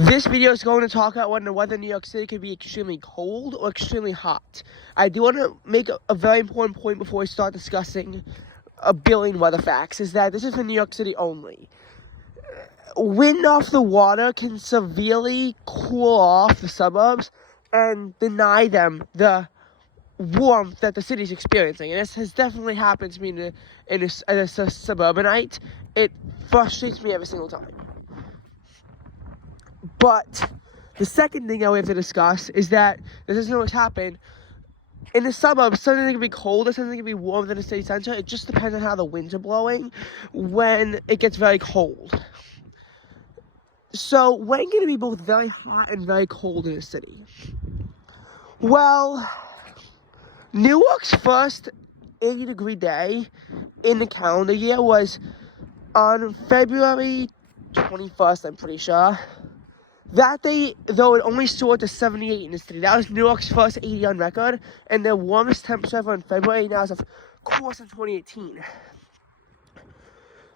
This video is going to talk about whether New York City could be extremely cold or extremely hot. I do want to make a very important point before we start discussing a billion weather facts, is that this is for New York City only. Wind off the water can severely cool off the suburbs and deny them the warmth that the city's experiencing. And this has definitely happened to me as a suburbanite. It frustrates me every single time. But the second thing that we have to discuss is that this doesn't always happen. In the suburbs, something can be colder, something can be warmer than the city center. It just depends on how the winds are blowing when it gets very cold. So, when can it be both very hot and very cold in the city? Well, Newark's first 80-degree day in the calendar year was on February 21st, I'm pretty sure. That day, though, it only soared to 78 in the city. That was Newark's first 80 on record, and the warmest temperature ever in February. Now, of course, in 2018.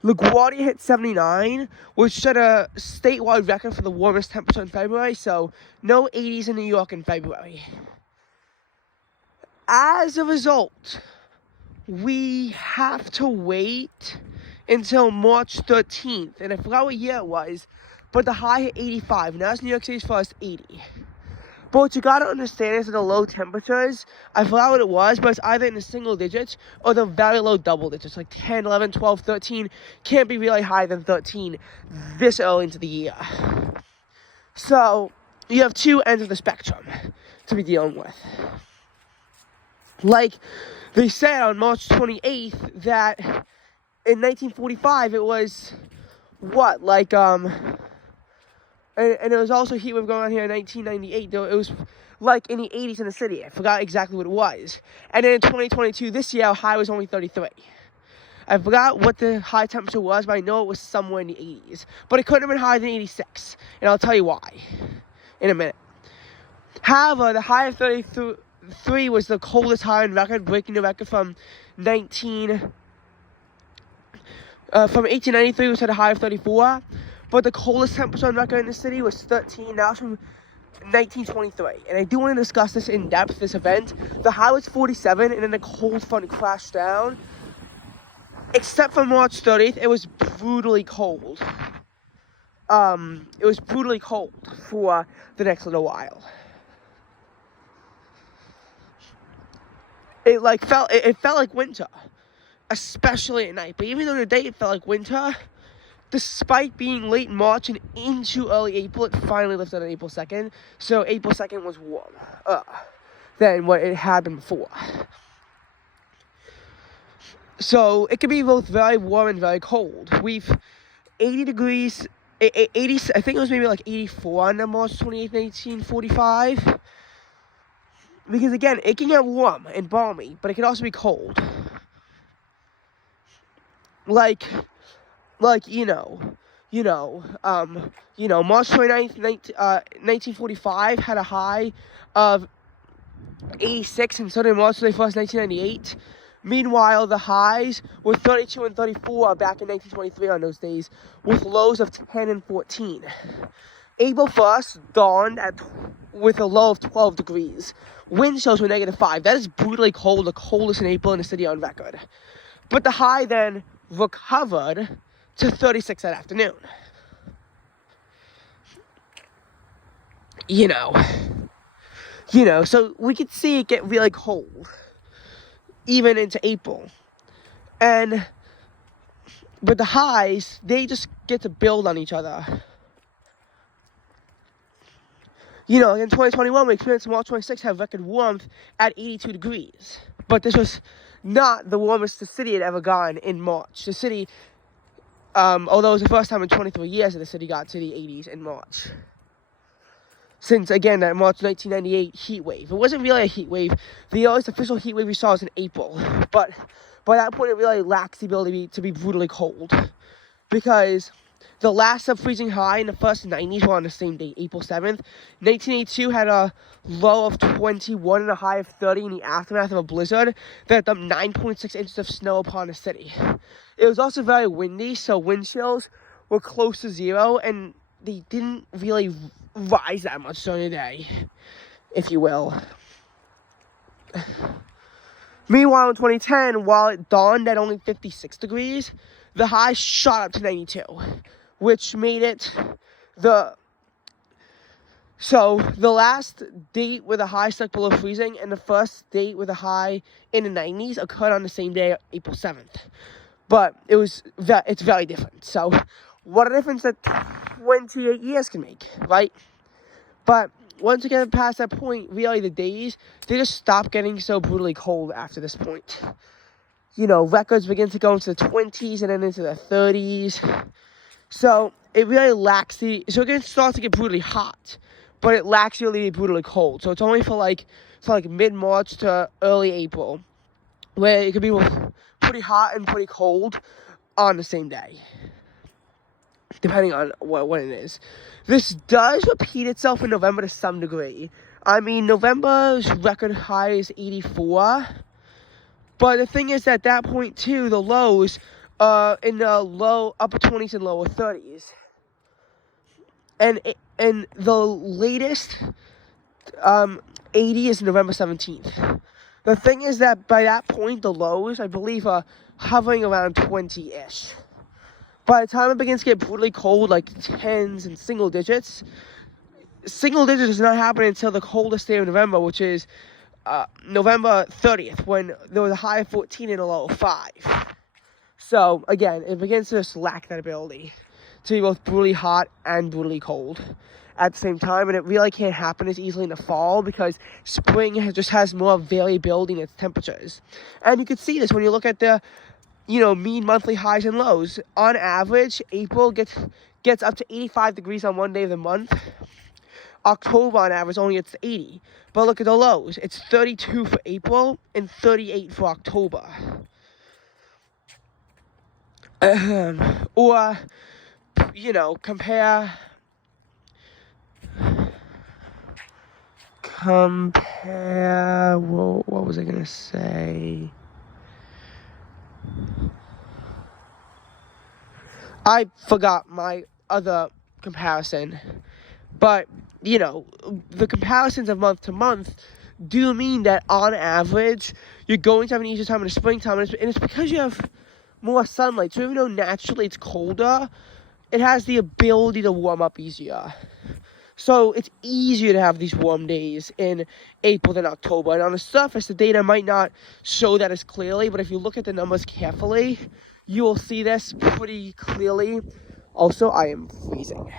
LaGuardia hit 79, which set a statewide record for the warmest temperature in February, so no 80s in New York in February. As a result, we have to wait until March 13th, and I forgot what year it was, but the high hit 85, and that's New York City's first 80. But what you gotta understand is that the low temperatures, I forgot what it was, but it's either in the single digits or the very low double digits, like 10, 11, 12, 13, can't be really higher than 13 this early into the year. So, you have two ends of the spectrum to be dealing with. Like, they said on March 28th that in 1945 it was, and it was also heat wave going on here in 1998, though it was like in the 80s in the city. I forgot exactly what it was. And then in 2022, this year, our high was only 33. I forgot what the high temperature was, but I know it was somewhere in the 80s. But it couldn't have been higher than 86, and I'll tell you why in a minute. However, the high of 33 was the coldest high on record, breaking the record from 1893, which had a high of 34. But the coldest temperature on record in the city was 13. That was from 1923. And I do want to discuss this in depth, this event. The high was 47, and then the cold front crashed down. Except for March 30th, it was brutally cold. It was brutally cold for the next little while. It felt like winter, especially at night. But even though the day it felt like winter, despite being late March and into early April, it finally lifted on April 2nd. So April 2nd was warmer than what it had been before. So it can be both very warm and very cold. We've 80 degrees, 80, I think it was maybe like 84 on March 28th, 1945. Because again, it can get warm and balmy, but it can also be cold. March 29th, 1945 had a high of 86, and so did March 31st, 1998. Meanwhile, the highs were 32 and 34 back in 1923 on those days, with lows of 10 and 14. April 1st dawned with a low of 12 degrees. Wind chills were -5. That is brutally cold, the coldest in April in the city on record. But the high then recovered to 36 that afternoon. So we could see it get really cold, even into April. But the highs, they just get to build on each other. In 2021, we experienced March 26th have record warmth at 82 degrees. But this was not the warmest the city had ever gone in March. The city, although it was the first time in 23 years that the city got to the 80s in March. Since, again, that March 1998 heat wave. It wasn't really a heat wave. The earliest official heat wave we saw was in April. But by that point, it really lacks the ability to be brutally cold. Because the last sub-freezing high in the first 90s were on the same day, April 7th. 1982 had a low of 21 and a high of 30 in the aftermath of a blizzard that dumped 9.6 inches of snow upon the city. It was also very windy, so wind chills were close to zero, and they didn't really rise that much during the day, if you will. Meanwhile, in 2010, while it dawned at only 56 degrees, the high shot up to 92, which made it the last date with a high stuck below freezing and the first date with a high in the 90s occurred on the same day, April 7th. But it's very different. So what a difference that 28 years can make, right? But once you get past that point, really the days, they just stop getting so brutally cold after this point. You know, records begin to go into the 20s and then into the 30s. So it really lacks so it can start to get brutally hot, but it lacks really brutally cold. So it's only for like mid-March to early April, where it could be pretty hot and pretty cold on the same day, depending on what it is. This does repeat itself in November to some degree. I mean, November's record high is 84. But the thing is, at that point, too, the lows in the low upper 20s and lower 30s. And the latest 80 is November 17th. The thing is that by that point, the lows, I believe, are hovering around 20-ish. By the time it begins to get brutally cold, like tens and single digits does not happen until the coldest day of November, which is November 30th, when there was a high of 14 and a low of 5. So, again, it begins to just lack that ability to be both brutally hot and brutally cold at the same time, and it really can't happen as easily in the fall because spring just has more variability in its temperatures. And you can see this when you look at the mean monthly highs and lows. On average, April gets up to 85 degrees on one day of the month. October, on average, only gets to 80. But look at the lows. It's 32 for April and 38 for October. Or, compare, what was I going to say? I forgot my other comparison, but, the comparisons of month to month do mean that on average, you're going to have an easier time in the springtime, and it's because you have more sunlight. So even though naturally it's colder, it has the ability to warm up easier. So it's easier to have these warm days in April than October. And on the surface, the data might not show that as clearly, but if you look at the numbers carefully, you will see this pretty clearly. Also, I am freezing.